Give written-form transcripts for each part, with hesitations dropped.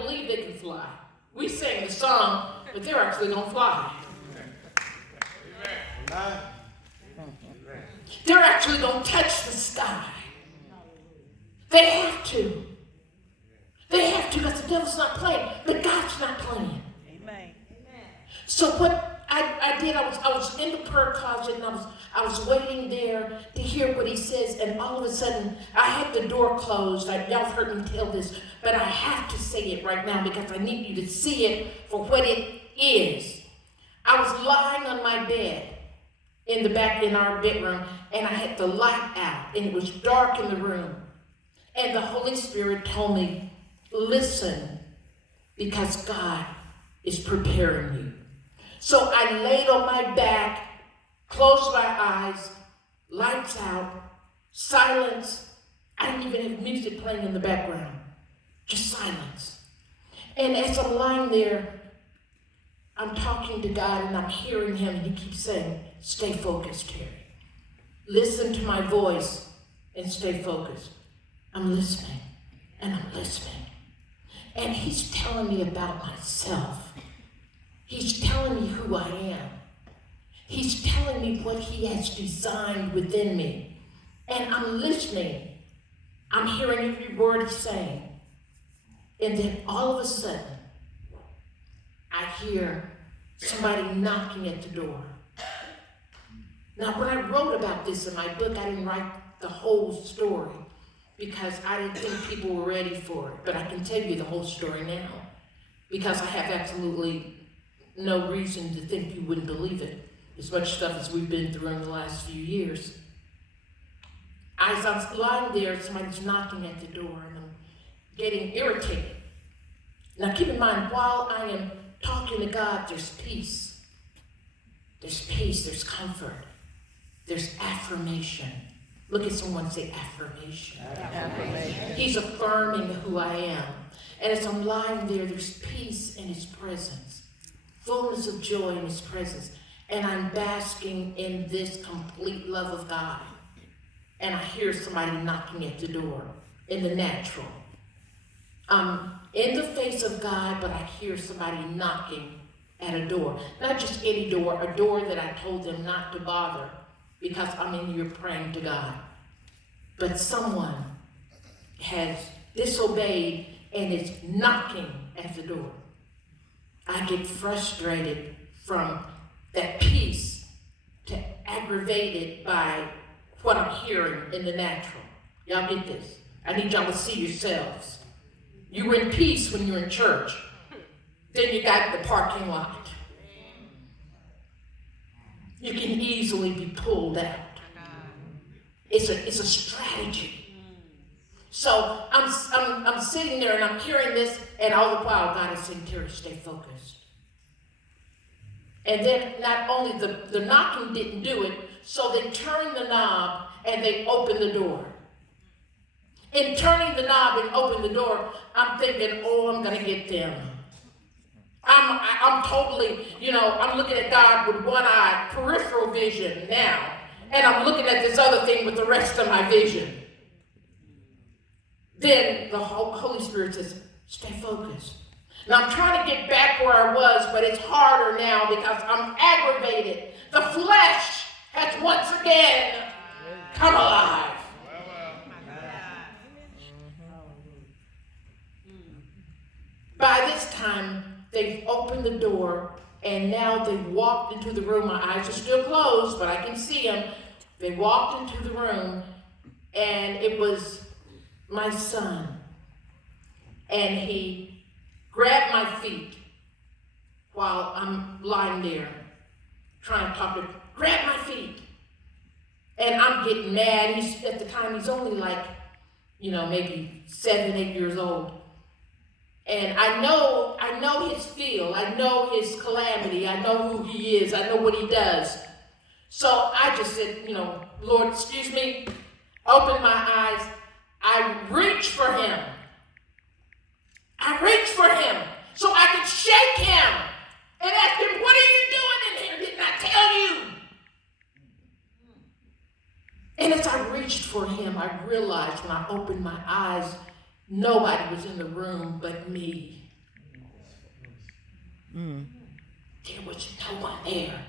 believe they can fly. We sing the song, but they're actually going to fly. They're actually going to touch the sky. They have to. They have to because the devil's not playing, but God's not playing. Amen. So what I did, I was in the prayer closet and I was waiting there to hear what he says, and all of a sudden I had the door closed. Y'all heard me tell this, but I have to say it right now because I need you to see it for what it is. I was lying on my bed in our bedroom, and I had the light out, and it was dark in the room. And the Holy Spirit told me, listen, because God is preparing you. So I laid on my back, closed my eyes, lights out, silence. I didn't even have music playing in the background, just silence. And as I'm lying there, I'm talking to God and I'm hearing him, and he keeps saying, stay focused, Terry. Listen to my voice and stay focused. I'm listening and I'm listening. And he's telling me about myself. He's telling me who I am. He's telling me what he has designed within me. And I'm listening. I'm hearing every word he's saying. And then all of a sudden, I hear somebody knocking at the door. Now, when I wrote about this in my book, I didn't write the whole story because I didn't think people were ready for it. But I can tell you the whole story now because I have absolutely no reason to think you wouldn't believe it. As much stuff as we've been through in the last few years. As I was lying there, somebody's knocking at the door and I'm getting irritated. Now keep in mind, while I am talking to God, there's peace. There's peace, there's comfort. There's affirmation. Look at someone, say affirmation. Affirmation. He's affirming who I am. And as I'm lying there, there's peace in his presence. Fullness of joy in his presence. And I'm basking in this complete love of God. And I hear somebody knocking at the door in the natural. I'm in the face of God, but I hear somebody knocking at a door. Not just any door, a door that I told them not to bother because I'm in here praying to God. But someone has disobeyed and is knocking at the door. I get frustrated from that peace to aggravated by what I'm hearing in the natural. Y'all get this? I need y'all to see yourselves. You were in peace when you were in church. Then you got the parking lot. You can easily be pulled out. It's a strategy. So I'm sitting there and I'm hearing this, and all the while God is saying, Terry, stay focused. And then not only the knocking didn't do it, so they turned the knob and they opened the door. In turning the knob and opening the door, I'm thinking, oh, I'm going to get them. I'm totally, I'm looking at God with one eye, peripheral vision now, and I'm looking at this other thing with the rest of my vision. Then the Holy Spirit says, stay focused. Now I'm trying to get back where I was, but it's harder now because I'm aggravated. The flesh has once again come alive. By this time, they've opened the door, and now they've walked into the room. My eyes are still closed, but I can see them. They walked into the room, and it was my son. And he grabbed my feet while I'm lying there trying to talk to him. Grab my feet. And I'm getting mad. At the time, he's only like, maybe 7, 8 years old. And I know his feel. I know his calamity. I know who he is. I know what he does. So I just said, Lord, excuse me. Open my eyes. I reached for him. So I could shake him and ask him, what are you doing in here? Didn't I tell you? And as I reached for him, I realized when I opened my eyes, nobody was in the room but me. was no one there.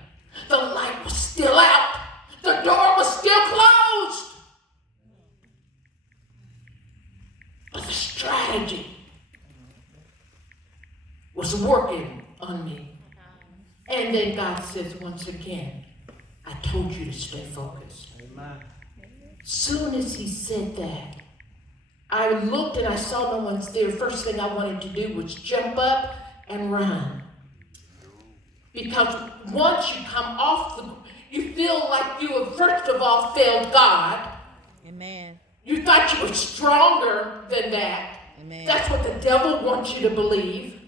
The light was still out. The door was still closed. But the strategy was working on me. And then God says once again, I told you to stay focused. Amen. Soon as he said that, I looked and I saw no one's there. First thing I wanted to do was jump up and run. Because once you come off you feel like you have first of all failed God. Amen. You thought you were stronger than that. Amen. That's what the devil wants you to believe.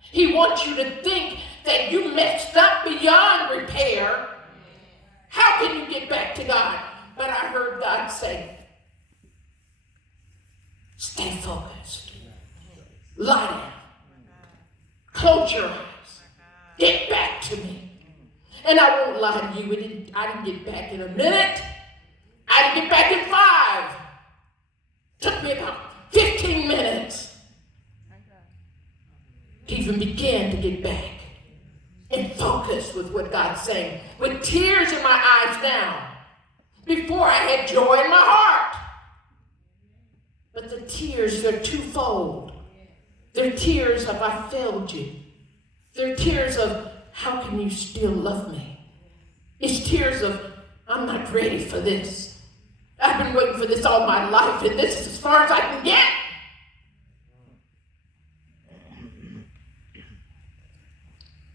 He wants you to think that you messed up beyond repair. How can you get back to God? But I heard God say, stay focused. Lie down. Close your eyes. Get back to me. And I won't lie to you. I didn't get back in a minute. I didn't get back in 5. Took me about 15 minutes to even begin to get back and focus with what God's saying. With tears in my eyes now. Before I had joy in my heart. But the tears, they're twofold. They're tears of I failed you. They're tears of how can you still love me? It's tears of I'm not ready for this. I've been waiting for this all my life and this is as far as I can get.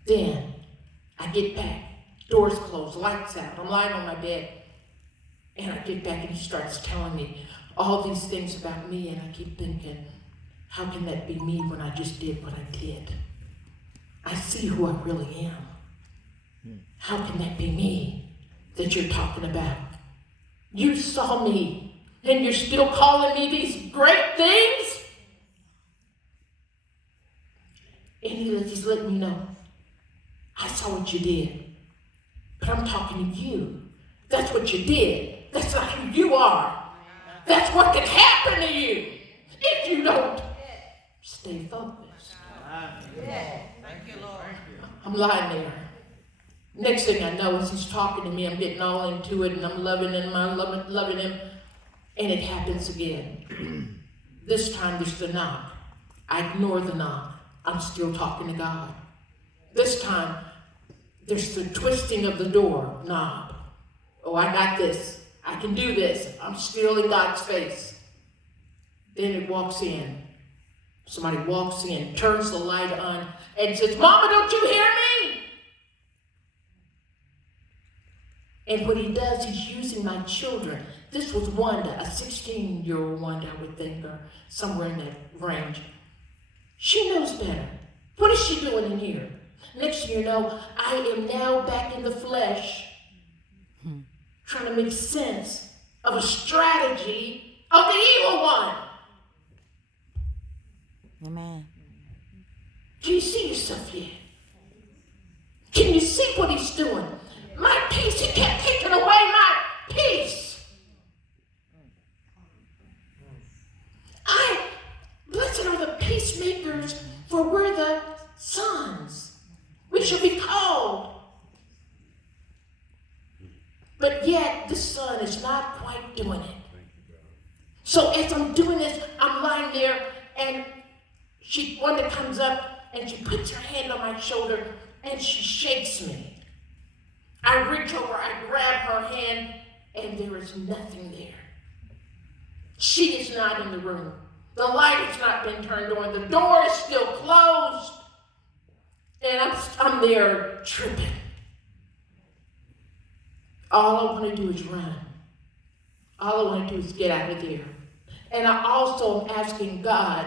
Then I get back. Doors closed, lights out. I'm lying on my bed. And I get back and he starts telling me all these things about me. And I keep thinking, how can that be me when I just did what I did? I see who I really am. How can that be me that you're talking about? You saw me and you're still calling me these great things? And he's letting me know, I saw what you did. But I'm talking to you. That's what you did. That's not who you are. That's what can happen to you if you don't stay focused. Thank you, Lord. I'm lying there. Next thing I know is he's talking to me. I'm getting all into it and I'm loving him. I'm loving him. And it happens again. This time there's the knock. I ignore the knock. I'm still talking to God. This time there's the twisting of the door knob. Oh, I got this. I can do this. I'm still in God's face. Then it walks in. Somebody walks in, turns the light on, and says, Mama, don't you hear me? And what he does, he's using my children. This was Wanda, a 16-year-old Wanda, I would think, or somewhere in that range. She knows better. What is she doing in here? Next thing you know, I am now back in the flesh, trying to make sense of a strategy of the evil one. Amen. Do you see yourself yet? Can you see what he's doing? My peace, he kept taking away my peace. Blessed are the peacemakers, for we're the sons. We shall be called. But yet, the son is not quite doing it. So as I'm doing this, I'm lying there, and Wanda comes up, and she puts her hand on my shoulder, and she shakes me. I reach over, I grab her hand, and there is nothing there. She is not in the room. The light has not been turned on. The door is still closed. And I'm there tripping. All I want to do is run. All I want to do is get out of there. And I also am asking God,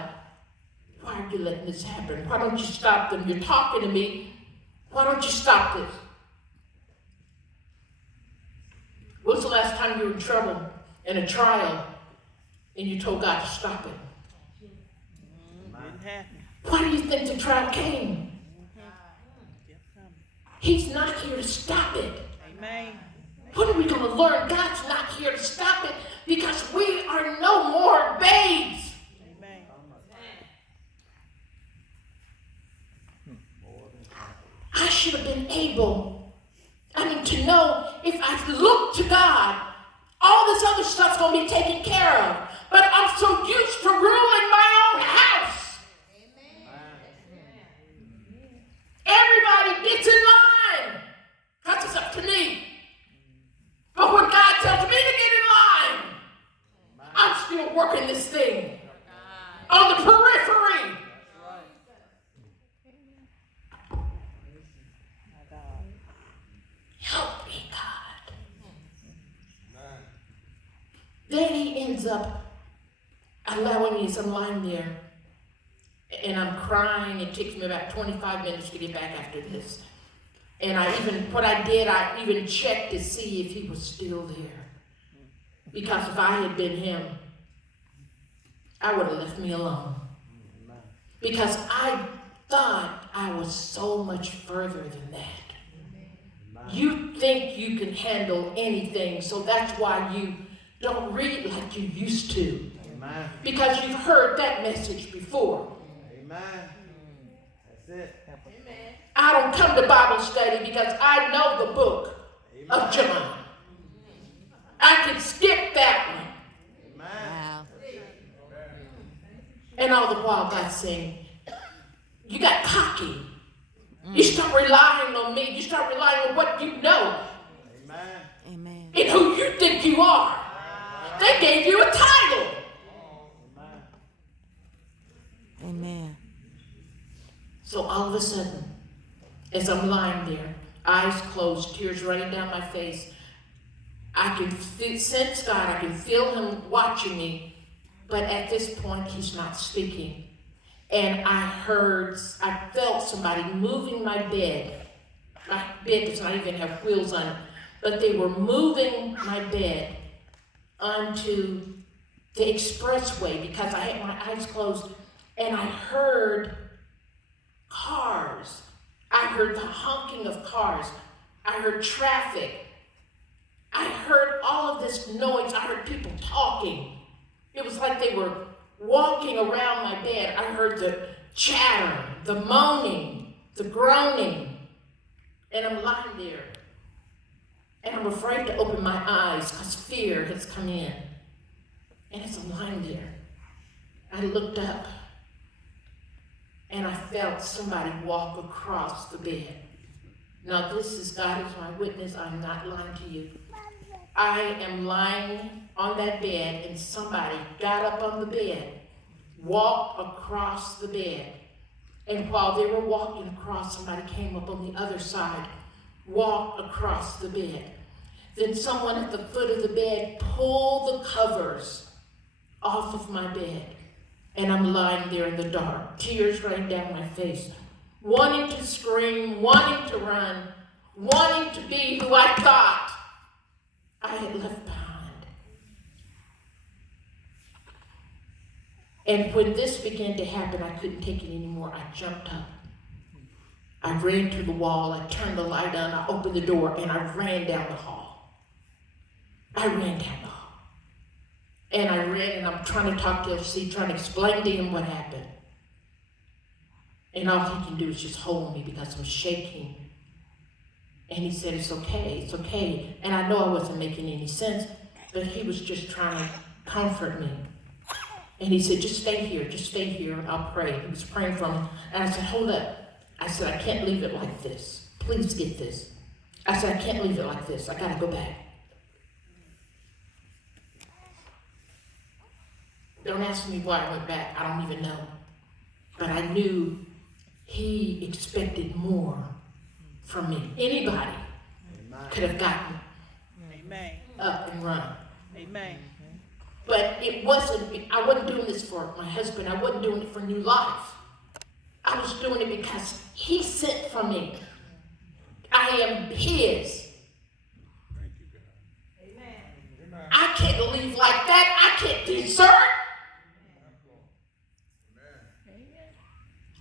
why are you letting this happen? Why don't you stop them? You're talking to me. Why don't you stop this? When's the last time you were in trouble in a trial and you told God to stop it? Why do you think the trial came? He's not here to stop it. Amen. What are we going to learn? God's not here to stop it because we are no more babes. Amen. I should have been able, to know if I look to God, all this other stuff's going to be taken care of. But I'm so used to ruling my own house. Everybody gets in line because it's up to me. But when God tells me to get in line, I'm still working this thing on the periphery. Help me, God. Then he ends up allowing me some line there. And I'm crying. It takes me about 25 minutes to get back after this. And I even checked to see if he was still there. Because if I had been him, I would have left me alone. Because I thought I was so much further than that. You think you can handle anything, so that's why you don't read like you used to. Because you've heard that message before. Amen. That's it. Amen. I don't come to Bible study because I know the book of John. I can skip that one. Wow. And all the while God's saying, you got cocky. You start relying on me. You start relying on what you know. Amen. Amen. And who you think you are. They gave you a title. Amen. So all of a sudden, as I'm lying there, eyes closed, tears running down my face, I can sense God. I can feel him watching me. But at this point, he's not speaking. And I felt somebody moving my bed. My bed does not even have wheels on it. But they were moving my bed onto the expressway because I had my eyes closed. And I heard cars. I heard the honking of cars. I heard traffic. I heard all of this noise. I heard people talking. It was like they were walking around my bed. I heard the chatter, the moaning, the groaning. And I'm lying there. And I'm afraid to open my eyes because fear has come in. And as I'm lying there, I looked up. And I felt somebody walk across the bed. Now God is my witness, I'm not lying to you. I am lying on that bed and somebody got up on the bed, walked across the bed. And while they were walking across, somebody came up on the other side, walked across the bed. Then someone at the foot of the bed pulled the covers off of my bed. And I'm lying there in the dark, tears running down my face, wanting to scream, wanting to run, wanting to be who I thought I had left behind. And when this began to happen, I couldn't take it anymore. I jumped up. I ran to the wall. I turned the light on. I opened the door, and I ran down the hall. I ran down the hall. And I ran, and I'm trying to talk to FC, trying to explain to him what happened. And all he can do is just hold me because I'm shaking. And he said, it's okay, it's okay. And I know I wasn't making any sense, but he was just trying to comfort me. And he said, just stay here, I'll pray. He was praying for me. And I said, hold up. I said, I can't leave it like this. Please get this. I said, I can't leave it like this. I gotta go back. Don't ask me why I went back. I don't even know. But I knew he expected more from me. Anybody could have gotten up and run. Amen. But I wasn't doing this for my husband. I wasn't doing it for new life. I was doing it because he sent for me. I am his. I can't leave like that. I can't desert.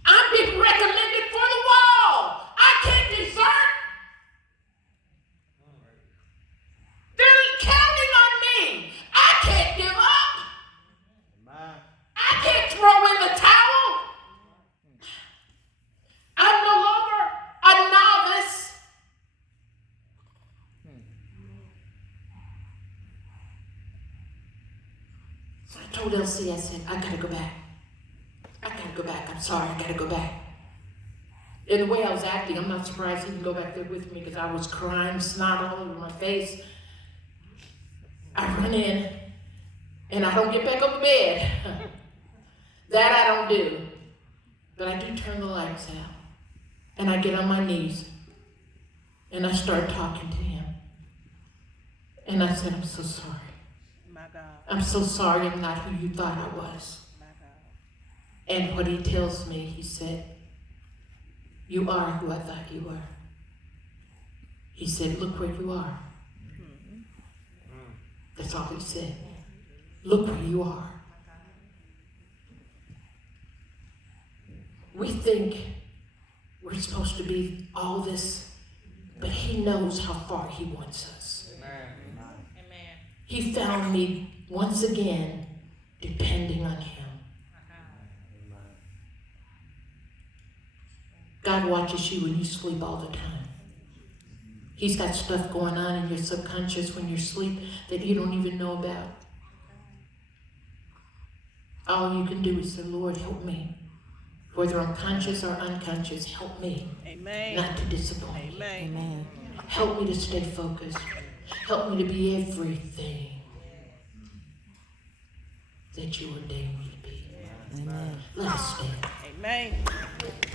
I'm being recommended for the wall. I can't desert. They're counting on me. I can't give up. I can't throw in the towel. I'm no longer a novice. told Elsie, I said, I gotta go back. I gotta go back. I'm sorry, I gotta go back. And the way I was acting, I'm not surprised he didn't go back there with me because I was crying, snot all over my face. I run in, and I don't get back on the bed. That I don't do. But I do turn the lights out. And I get on my knees. And I start talking to him. And I said, I'm so sorry. My God. I'm so sorry I'm not who you thought I was. My God. And what he tells me, he said, you are who I thought you were. He said, look where you are. That's all he said. Look where you are. We think we're supposed to be all this, but he knows how far he wants us. Amen. He found me once again depending on him. God watches you when you sleep all the time. He's got stuff going on in your subconscious when you sleep that you don't even know about. All you can do is say, Lord, help me. Whether I'm conscious or unconscious, help me Amen. not to disappoint you. Amen. Amen. Help me to stay focused. Help me to be everything that you ordained me to be. Amen. Let us stand. Amen.